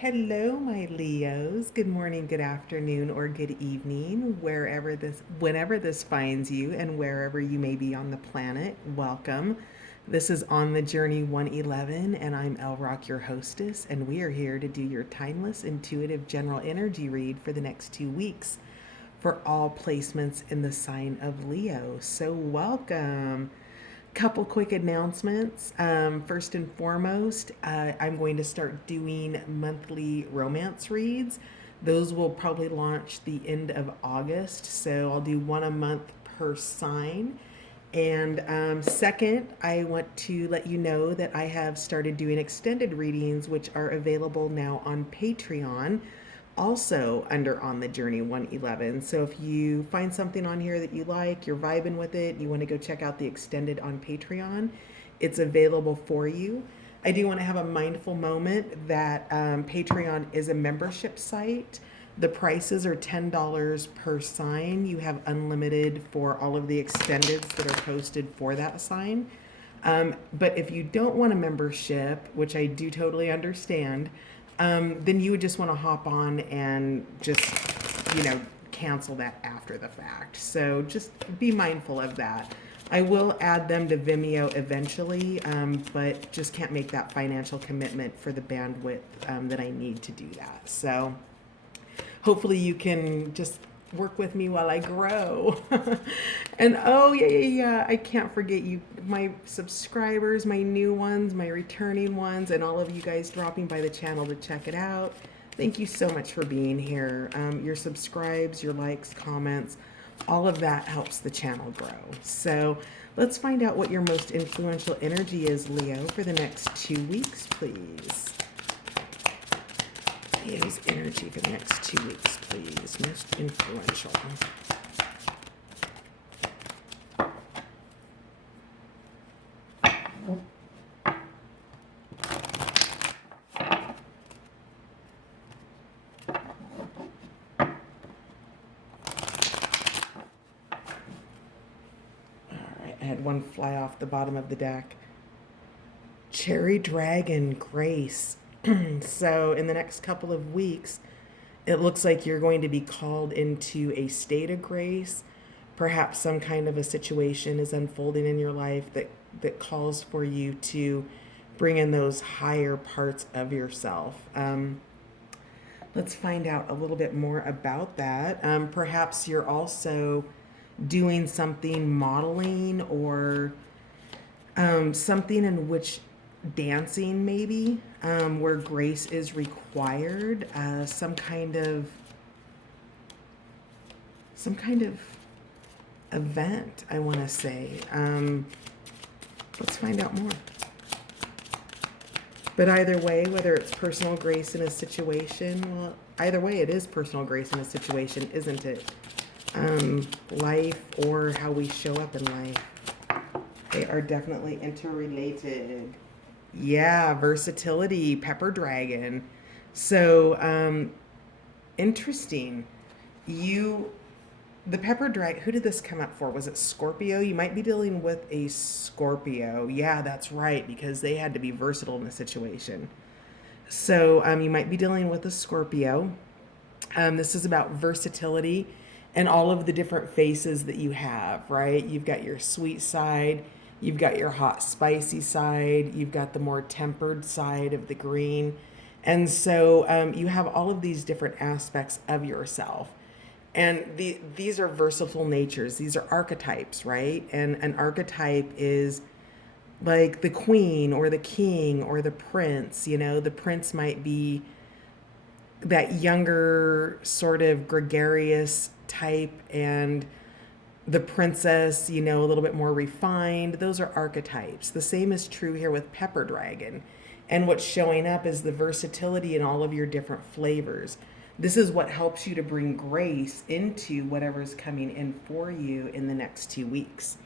Hello, my Leos. Good morning, good afternoon, or good evening, whenever this finds you, and wherever you may be on the planet. Welcome. This is On the Journey 111, and I'm El Rock, your hostess, and we are here to do your timeless, intuitive general energy read for the next 2 weeks for all placements in the sign of Leo. So, welcome. Couple quick announcements. First and foremost, I'm going to start doing monthly romance reads. Those will probably launch the end of August, so I'll do one a month per sign. And second, I want to let you know that I have started doing extended readings, which are available now on Patreon, also under On the Journey 111. So if you find something on here that you like, you're vibing with it, you want to go check out the extended on Patreon, it's available for you. I do want to have a mindful moment that Patreon is a membership site. The prices are $10 per sign. You have unlimited for all of the extendeds that are posted for that sign. But if you don't want a membership, which I do totally understand, then you would just want to hop on and just, cancel that after the fact. So just be mindful of that. I will add them to Vimeo eventually, but just can't make that financial commitment for the bandwidth that I need to do that. So hopefully you can just work with me while I grow. And oh yeah, I can't forget you, my subscribers, my new ones, my returning ones, and all of you guys dropping by the channel to check it out. Thank you so much for being here. Your subscribes, your likes, comments, all of that helps the channel grow. So let's find out what your most influential energy is, Leo, for the next 2 weeks, please. Leo's energy for the next 2 weeks, please. Most influential. I had one fly off the bottom of the deck. Cherry Dragon Grace. So, in the next couple of weeks, it looks like you're going to be called into a state of grace. Perhaps some kind of a situation is unfolding in your life that calls for you to bring in those higher parts of yourself. Let's find out a little bit more about that. Perhaps you're also doing something modeling or something in which dancing maybe where grace is required, some kind of event, I want to say. Let's find out more. But either way, whether it's personal grace in a situation, well, either way, it is personal grace in a situation, isn't it? Life or how we show up in life. They are definitely interrelated. Yeah, versatility, pepper dragon. So, interesting. You, the pepper dragon, who did this come up for? Was it Scorpio? You might be dealing with a Scorpio. Yeah, that's right, because they had to be versatile in a situation. So, you might be dealing with a Scorpio. This is about versatility and all of the different faces that you have, right? You've got your sweet side, you've got your hot, spicy side, you've got the more tempered side of the green. And so you have all of these different aspects of yourself. And these are versatile natures, these are archetypes, right? And an archetype is like the queen or the king or the prince. The prince might be that younger, sort of gregarious type, and the princess, a little bit more refined. Those are archetypes. The same is true here with Pepper Dragon. And what's showing up is the versatility in all of your different flavors. This is what helps you to bring grace into whatever's coming in for you in the next 2 weeks.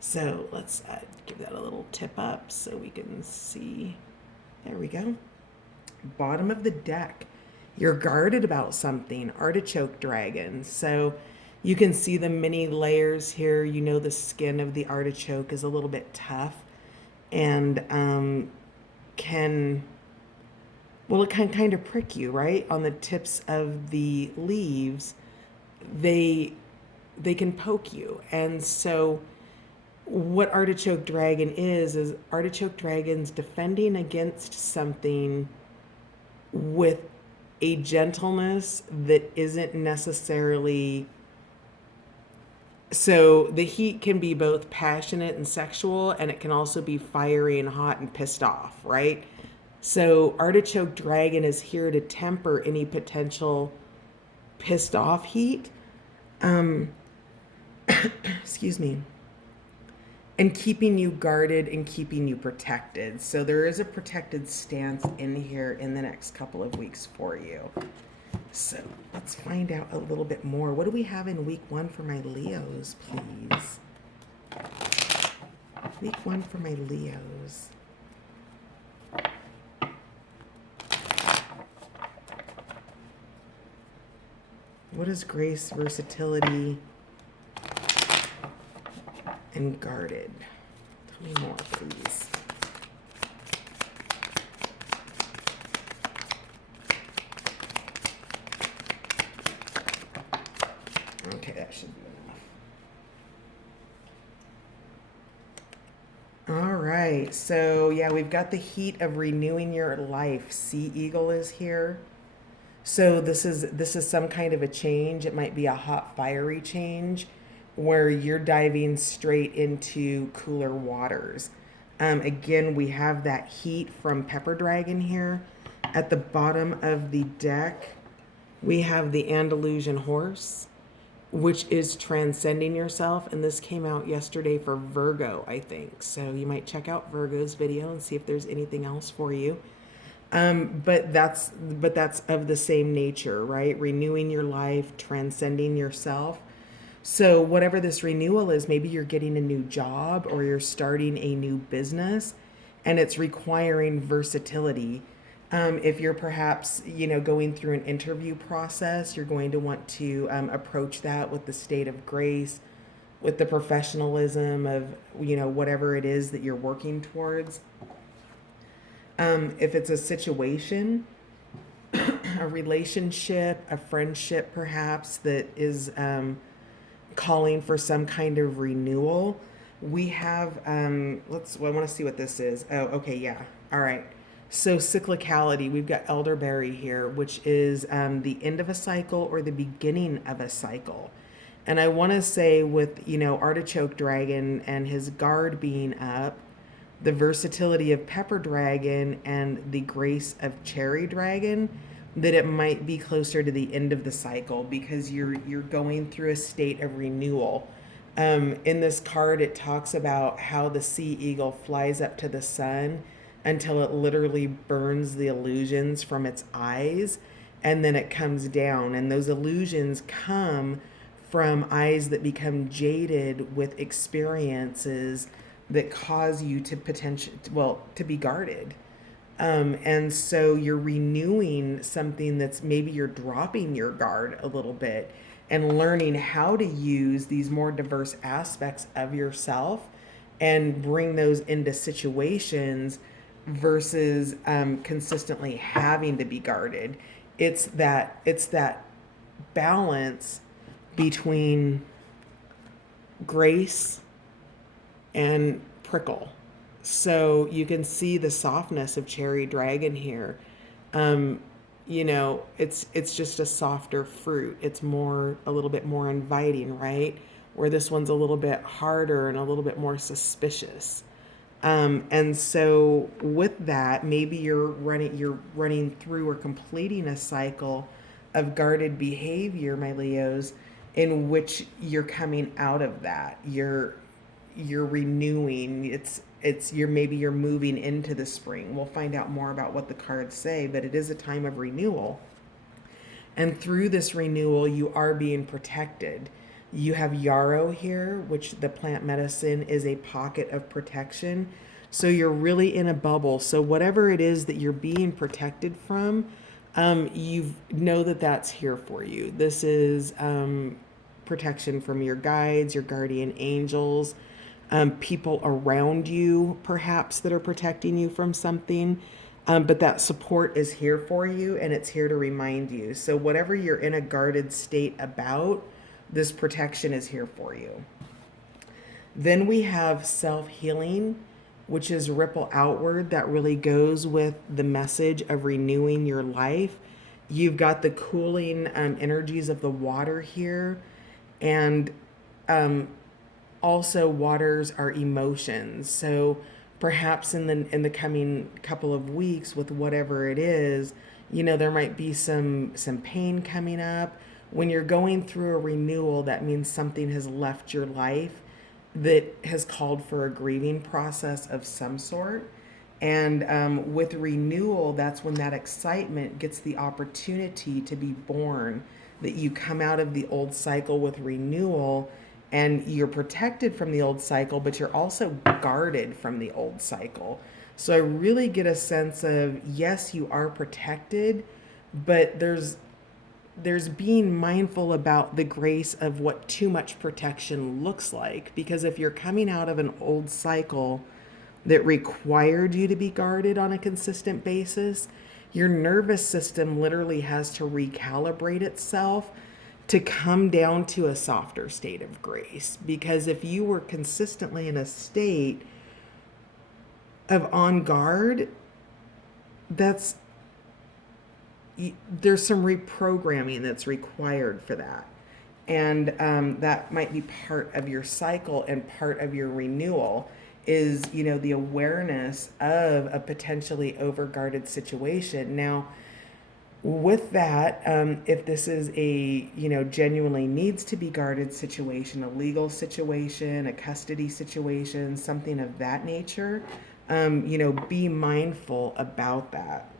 So let's give that a little tip up so we can see. There we go. Bottom of the deck. You're guarded about something, artichoke dragon. So you can see the many layers here. The skin of the artichoke is a little bit tough and can Well, it can kind of prick you, right? On the tips of the leaves, they they can poke you. And so what artichoke dragon is artichoke dragons defending against something with a gentleness that isn't necessarily. So the heat can be both passionate and sexual, and it can also be fiery and hot and pissed off, right? So artichoke dragon is here to temper any potential pissed off heat. Um, excuse me. And keeping you guarded and keeping you protected. So there is a protected stance in here in the next couple of weeks for you. So let's find out a little bit more. What do we have in week 1 for my Leos, please? Week 1 for my Leos. What is grace, versatility, and guarded? Tell me more, please. Okay, that should be enough. All right, so yeah, we've got the heat of renewing your life. Sea Eagle is here. So this is some kind of a change. It might be a hot, fiery change where you're diving straight into cooler waters. Again, we have that heat from Pepper Dragon here. At the bottom of the deck, we have the Andalusian Horse, which is transcending yourself. And this came out yesterday for Virgo, I think. So you might check out Virgo's video and see if there's anything else for you. But that's of the same nature, right? Renewing your life, transcending yourself. So whatever this renewal is, maybe you're getting a new job or you're starting a new business, and it's requiring versatility. If you're perhaps, going through an interview process, you're going to want to approach that with the state of grace, with the professionalism of, whatever it is that you're working towards. If it's a situation, a relationship, a friendship perhaps that is calling for some kind of renewal, we have, I want to see what this is. Oh, okay, yeah. All right. So cyclicality, we've got elderberry here, which is the end of a cycle or the beginning of a cycle. And I want to say with, artichoke dragon and his guard being up, the versatility of pepper dragon and the grace of cherry dragon, that it might be closer to the end of the cycle because you're going through a state of renewal. In this card, it talks about how the sea eagle flies up to the sun until it literally burns the illusions from its eyes, and then it comes down. And those illusions come from eyes that become jaded with experiences that cause you to to be guarded. And so you're renewing something that's maybe you're dropping your guard a little bit and learning how to use these more diverse aspects of yourself and bring those into situations versus consistently having to be guarded. It's that balance between grace and prickle. So you can see the softness of cherry dragon here. It's just a softer fruit. It's a little bit more inviting, right? Where this one's a little bit harder and a little bit more suspicious. And so with that, maybe you're running through or completing a cycle of guarded behavior, my Leos, in which you're coming out of that. You're renewing. You're moving into the spring. We'll find out more about what the cards say, but it is a time of renewal. And through this renewal, you are being protected. You have yarrow here, which the plant medicine is a pocket of protection. So you're really in a bubble. So whatever it is that you're being protected from, you know that that's here for you. This is protection from your guides, your guardian angels, people around you, perhaps, that are protecting you from something. But that support is here for you, and it's here to remind you. So whatever you're in a guarded state about, this protection is here for you. Then we have self-healing, which is ripple outward. That really goes with the message of renewing your life. You've got the cooling energies of the water here, and also waters are emotions. So perhaps in the coming couple of weeks, with whatever it is, there might be some pain coming up. When you're going through a renewal, that means something has left your life that has called for a grieving process of some sort. And with renewal, that's when that excitement gets the opportunity to be born, that you come out of the old cycle with renewal, and you're protected from the old cycle, but you're also guarded from the old cycle. So I really get a sense of, yes, you are protected, but there's being mindful about the grace of what too much protection looks like. Because if you're coming out of an old cycle that required you to be guarded on a consistent basis, your nervous system literally has to recalibrate itself to come down to a softer state of grace. Because if you were consistently in a state of on guard, that's there's some reprogramming that's required for that. And that might be part of your cycle, and part of your renewal is, the awareness of a potentially overguarded situation. Now, with that, if this is a, genuinely needs to be guarded situation, a legal situation, a custody situation, something of that nature, be mindful about that.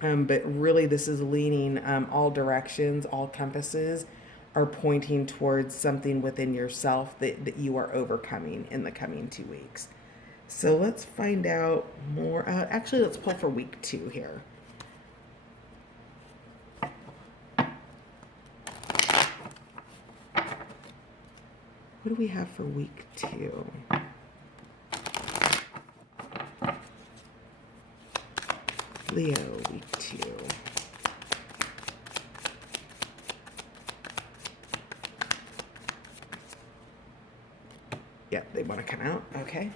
But really, this is leaning all directions, all compasses are pointing towards something within yourself that you are overcoming in the coming 2 weeks. So let's find out more. Actually, let's pull for week 2 here. What do we have for week 2? Leo, week 2. Yep, they want to come out. Okay.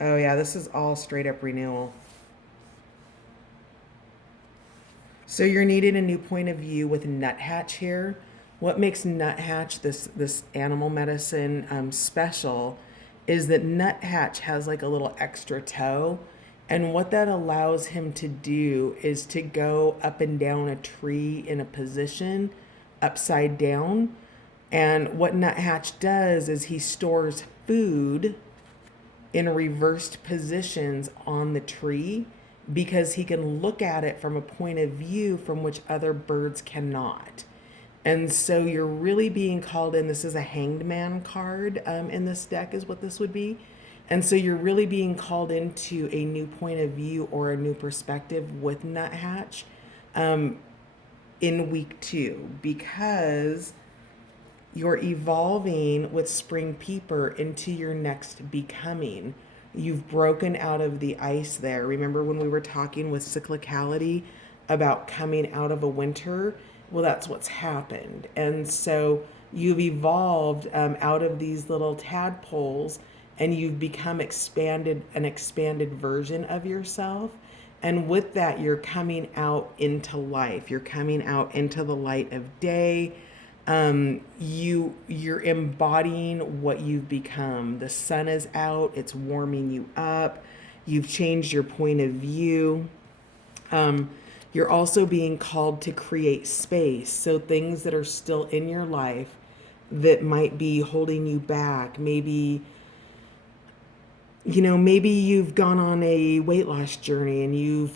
Oh, yeah, this is all straight up renewal. So you're needing a new point of view with nuthatch here. What makes nuthatch, this animal medicine, special is that nuthatch has like a little extra toe. And what that allows him to do is to go up and down a tree in a position upside down. And what nuthatch does is he stores food in reversed positions on the tree, because he can look at it from a point of view from which other birds cannot. And so you're really being called in. This is a hanged man card in this deck is what this would be. And so you're really being called into a new point of view or a new perspective with nuthatch in week 2, because you're evolving with spring peeper into your next becoming. You've broken out of the ice there. Remember when we were talking with cyclicality about coming out of a winter? Well, that's what's happened. And so you've evolved out of these little tadpoles, and you've become an expanded version of yourself. And with that, you're coming out into life. You're coming out into the light of day. You're embodying what you've become. The sun is out, it's warming you up. You've changed your point of view. You're also being called to create space. So things that are still in your life that might be holding you back. Maybe you've gone on a weight loss journey, and you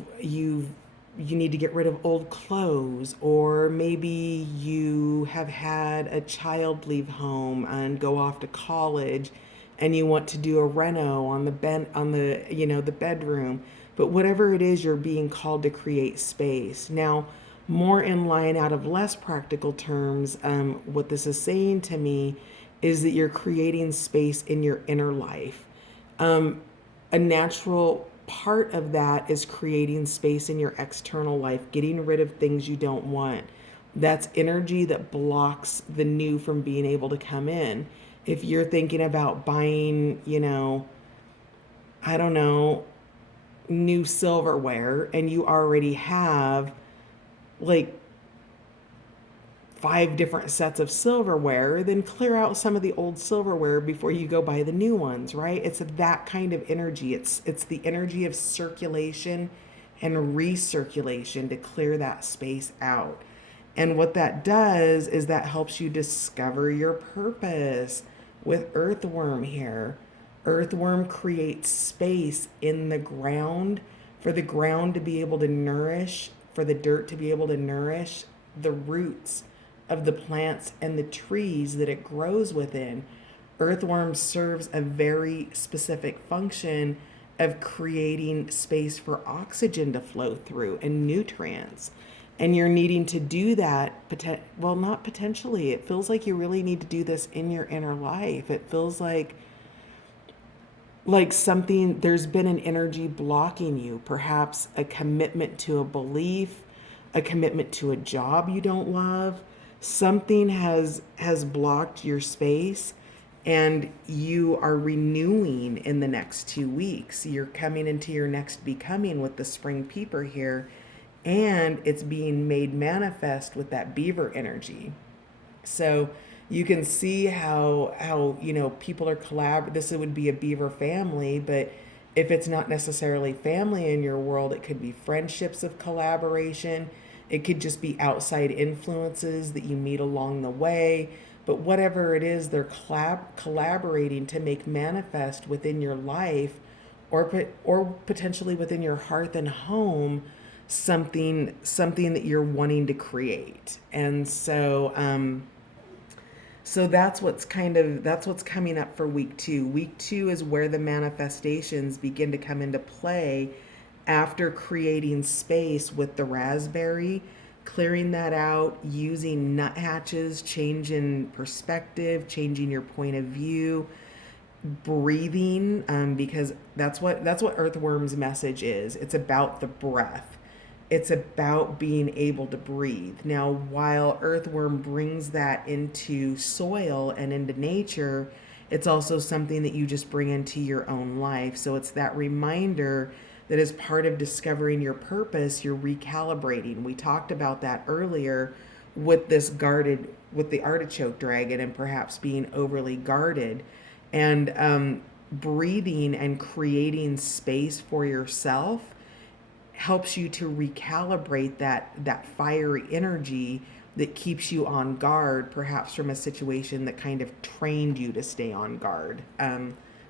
need to get rid of old clothes, or maybe you have had a child leave home and go off to college, and you want to do a reno on the the bedroom. But whatever it is, you're being called to create space. Now, more in line out of less practical terms, what this is saying to me is that you're creating space in your inner life. a natural part of that is creating space in your external life, getting rid of things you don't want. That's energy that blocks the new from being able to come in. If you're thinking about buying, I don't know, new silverware and you already have like 5 different sets of silverware, then clear out some of the old silverware before you go buy the new ones, right? It's that kind of energy. It's the energy of circulation and recirculation to clear that space out. And what that does is that helps you discover your purpose with earthworm here. Earthworm creates space in the ground for the ground to be able to nourish, for the dirt to be able to nourish the roots of the plants and the trees that it grows within. Earthworm serves a very specific function of creating space for oxygen to flow through and nutrients. And you're needing to do that, well, not potentially. It feels like you really need to do this in your inner life. It feels like something, there's been an energy blocking you, perhaps a commitment to a belief, a commitment to a job you don't love. Something has blocked your space, and you are renewing in the next 2 weeks. You're coming into your next becoming with the spring peeper here, and it's being made manifest with that beaver energy. So you can see how people are this would be a beaver family, but if it's not necessarily family in your world, it could be friendships of collaboration. It could just be outside influences that you meet along the way. But whatever it is, they're collaborating to make manifest within your life, or potentially within your hearth and home, something that you're wanting to create. And so that's what's coming up for week 2. Week 2 is where the manifestations begin to come into play after creating space with the raspberry, clearing that out, using nuthatches, changing perspective, changing your point of view, breathing, because that's what earthworm's message is. It's about the breath. It's about being able to breathe. Now, while earthworm brings that into soil and into nature, it's also something that you just bring into your own life. So it's that reminder that as part of discovering your purpose, you're recalibrating. We talked about that earlier with with the artichoke dragon, and perhaps being overly guarded. And breathing and creating space for yourself helps you to recalibrate that fiery energy that keeps you on guard, perhaps from a situation that kind of trained you to stay on guard,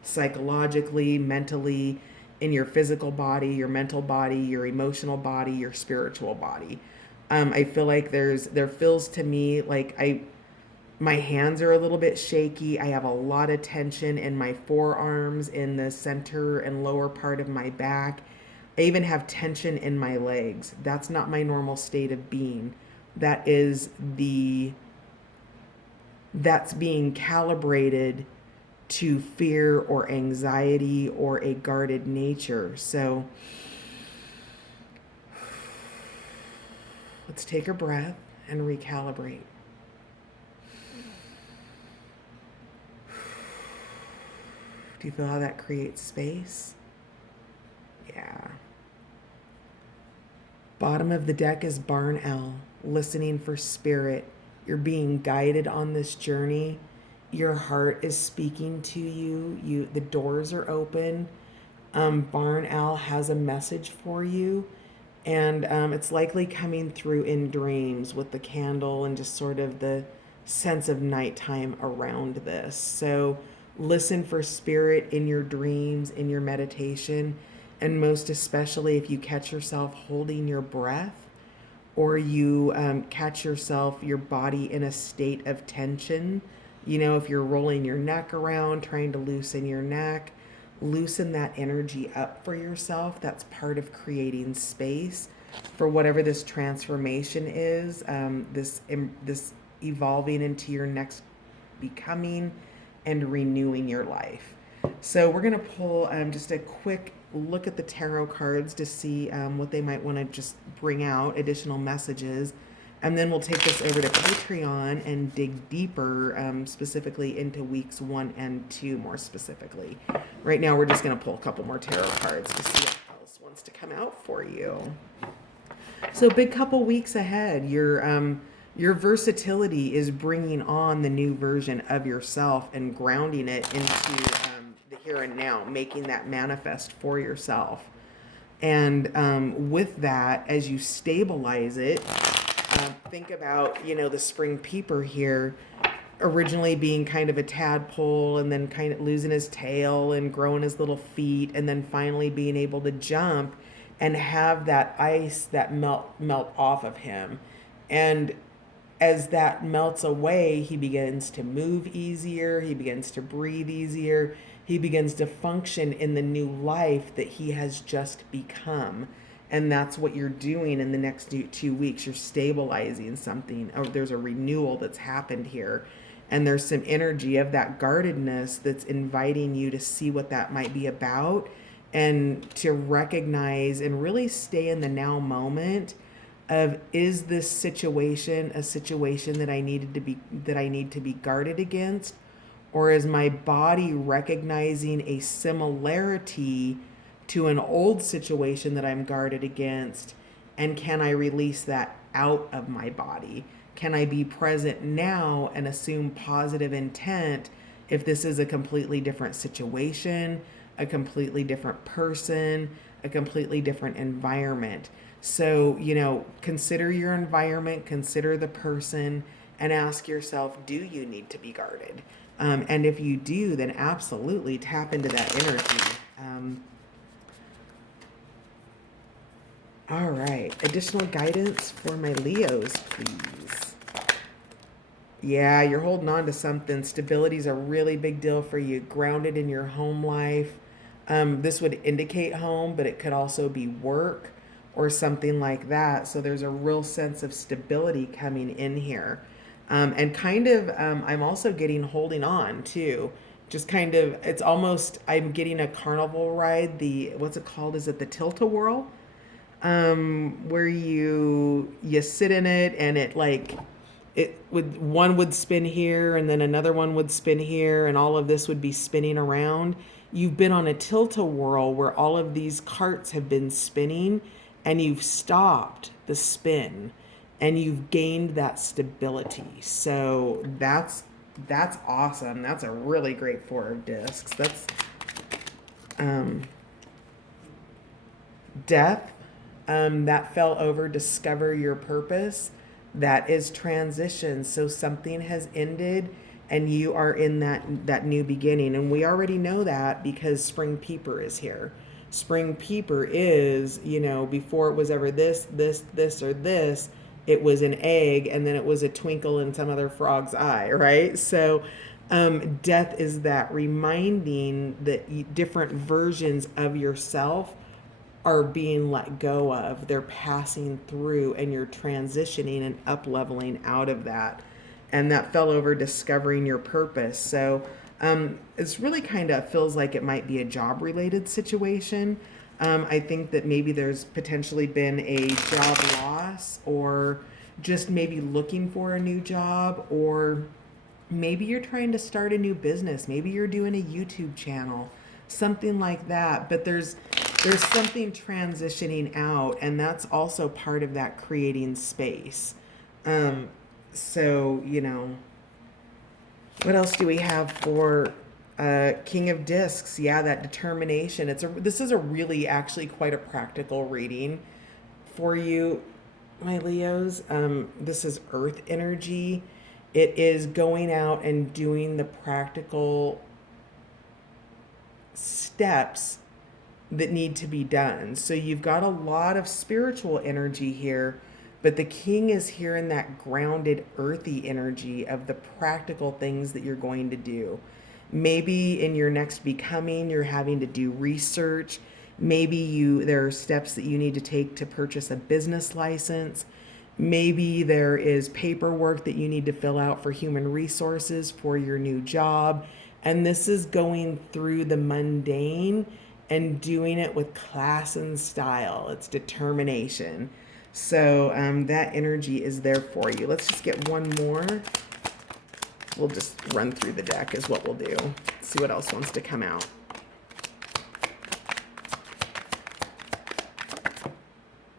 psychologically, mentally, in your physical body, your mental body, your emotional body, your spiritual body. I feel like there feels to me like my hands are a little bit shaky. I have a lot of tension in my forearms, in the center and lower part of my back. I even have tension in my legs. That's not my normal state of being. That's being calibrated to fear or anxiety or a guarded nature. So let's take a breath and recalibrate. Do you feel how that creates space? Yeah. Bottom of the deck is Barn L, listening for spirit. You're being guided on this journey. Your heart is speaking to you. The doors are open. Barn Owl has a message for you, and it's likely coming through in dreams with the candle and just sort of the sense of nighttime around this. So listen for spirit in your dreams, in your meditation, and most especially if you catch yourself holding your breath, or you catch your body in a state of tension. If you're rolling your neck around, trying to loosen your neck, loosen that energy up for yourself. That's part of creating space for whatever this transformation is, this evolving into your next becoming and renewing your life. So we're going to pull just a quick look at the tarot cards to see what they might want to just bring out, additional messages. And then we'll take this over to Patreon and dig deeper, specifically into weeks 1 and 2 more specifically. Right now, we're just going to pull a couple more tarot cards to see what else wants to come out for you. So big couple weeks ahead, your versatility is bringing on the new version of yourself and grounding it into the here and now, making that manifest for yourself. And with that, as you stabilize it, think about, the spring peeper here, originally being kind of a tadpole and then kind of losing his tail and growing his little feet and then finally being able to jump and have that ice that melt off of him. And as that melts away, he begins to move easier, he begins to breathe easier, he begins to function in the new life that he has just become. And that's what you're doing in the next 2 weeks. You're stabilizing something. Or there's a renewal that's happened here. And there's some energy of that guardedness that's inviting you to see what that might be about and to recognize and really stay in the now moment of, is this situation a situation that I need to be guarded against, or is my body recognizing a similarity to an old situation that I'm guarded against, and can I release that out of my body? Can I be present now and assume positive intent if this is a completely different situation, a completely different person, a completely different environment? So, consider your environment, consider the person, and ask yourself, do you need to be guarded? And if you do, then absolutely tap into that energy. All right. Additional guidance for my Leos, please. Yeah, you're holding on to something. Stability is a really big deal for you. Grounded in your home life. This would indicate home, but it could also be work or something like that. So there's a real sense of stability coming in here. And kind of, I'm also getting holding on too. Just kind of, it's almost, I'm getting a carnival ride. What's it called? Is it the Tilt-A-Whirl? Where you sit in it and one would spin here and then another one would spin here and all of this would be spinning around. You've been on a tilt-a-whirl where all of these carts have been spinning and you've stopped the spin and you've gained that stability. So that's awesome. That's a really great Four of Discs. That's death. That fell over, discover your purpose. That is transition. So something has ended and you are in that new beginning. And we already know that because Spring Peeper is here. Spring Peeper is, before it was ever this, or this, it was an egg and then it was a twinkle in some other frog's eye, right? So death is that reminding that different versions of yourself are being let go of. They're passing through and you're transitioning and up leveling out of that. And that fell over discovering your purpose. So it's really kind of feels like it might be a job related situation. I think that maybe there's potentially been a job loss or just maybe looking for a new job, or maybe you're trying to start a new business. Maybe you're doing a YouTube channel, something like that. But there's something transitioning out, and that's also part of that creating space. So, what else do we have for King of Discs? Yeah, that determination. This is a really actually quite a practical reading for you, my Leos. This is Earth energy. It is going out and doing the practical steps that need to be done. So you've got a lot of spiritual energy here, but the king is here in that grounded earthy energy of the practical things that you're going to do. Maybe in your next becoming, you're having to do research. Maybe there are steps that you need to take to purchase a business license. Maybe there is paperwork that you need to fill out for human resources for your new job. And this is going through the mundane and doing it with class and style. It's determination. So that energy is there for you. Let's just get one more. We'll just run through the deck is what we'll do. See what else wants to come out.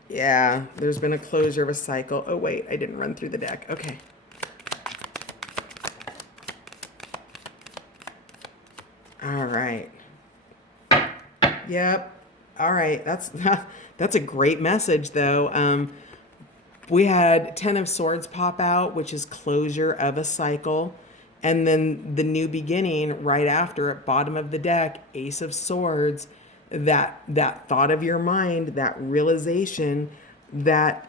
Yeah, there's been a closure of a cycle. Oh, wait, I didn't run through the deck. Okay. All right. Yep. All right. That's a great message, though. We had Ten of Swords pop out, which is closure of a cycle. And then the new beginning right after at bottom of the deck, Ace of Swords, that thought of your mind, that realization, that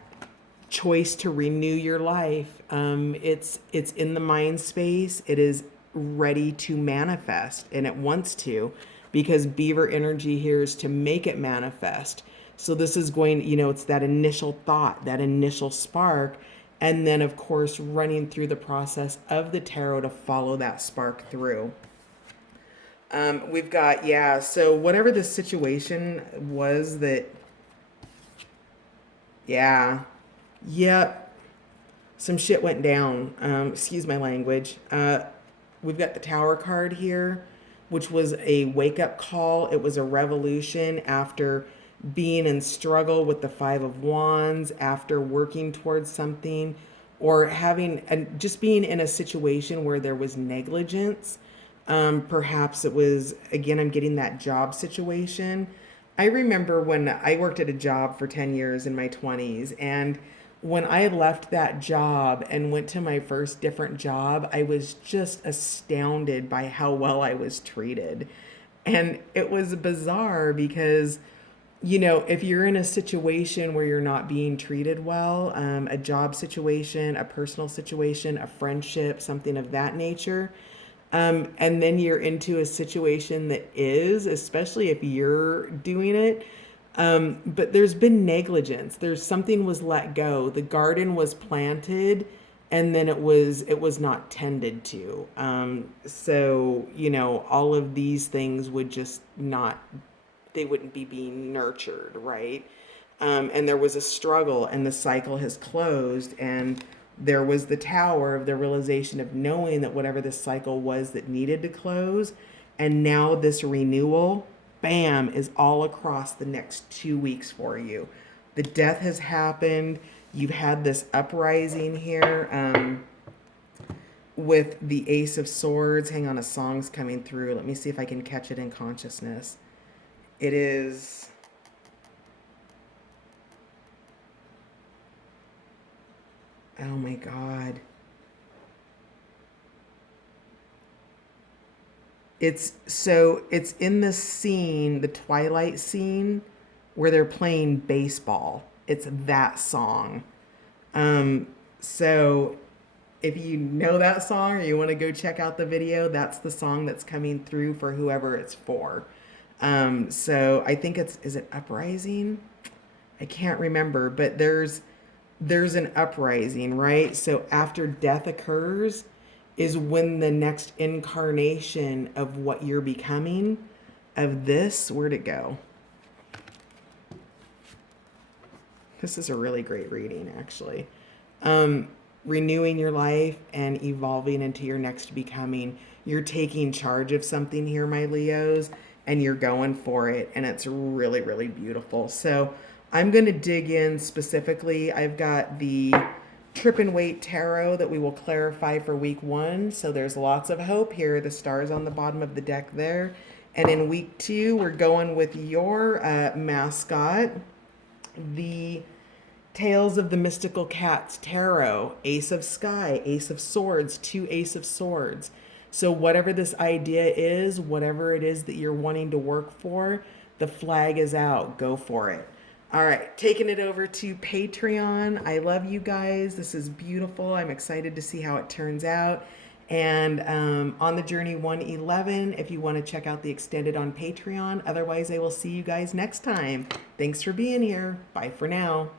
choice to renew your life. It's in the mind space. It is ready to manifest, and it wants to, because beaver energy here is to make it manifest. So this is going, it's that initial thought, that initial spark, and then of course running through the process of the tarot to follow that spark through. We've got, so whatever the situation was yep, some shit went down. Excuse my language. We've got the Tower card here, which was a wake-up call. It was a revolution after being in struggle with the Five of Wands, after working towards something, or just being in a situation where there was negligence. Perhaps it was, again, I'm getting that job situation. I remember when I worked at a job for 10 years in my 20s, and when I left that job and went to my first different job, I was just astounded by how well I was treated. And it was bizarre because, if you're in a situation where you're not being treated well, a job situation, a personal situation, a friendship, something of that nature, and then you're into a situation that is, especially if you're doing it, but there's been negligence. There's something was let go. The garden was planted, and then it was not tended to. So all of these things would just not. They wouldn't be being nurtured, right? And there was a struggle, and the cycle has closed, and there was the Tower of the realization of knowing that whatever this cycle was that needed to close, and now this renewal, bam, is all across the next 2 weeks for you. The death has happened. You've had this uprising here with the Ace of Swords. Hang on, a song's coming through. Let me see if I can catch it in consciousness. It is... Oh my God. It's in the scene, the Twilight scene, where they're playing baseball. It's that song. So if you know that song or you want to go check out the video, that's the song that's coming through for whoever it's for. So I think is it Uprising? I can't remember, but there's an uprising, right? So after death occurs is when the next incarnation of what you're becoming, of this, where'd it go? This is a really great reading, actually. Renewing your life and evolving into your next becoming. You're taking charge of something here, my Leos, and you're going for it. And it's really, really beautiful. So I'm going to dig in specifically. I've got the Trip and Wait Tarot that we will clarify for week 1. So there's lots of hope here. The stars on the bottom of the deck there. And in week 2, we're going with your mascot, the Tales of the Mystical Cats Tarot, Ace of Sky, Ace of Swords, 2 Ace of Swords. So whatever this idea is, whatever it is that you're wanting to work for, the flag is out. Go for it. All right, taking it over to Patreon. I love you guys. This is beautiful. I'm excited to see how it turns out. And on the journey 111, if you want to check out the extended on Patreon. Otherwise, I will see you guys next time. Thanks for being here. Bye for now.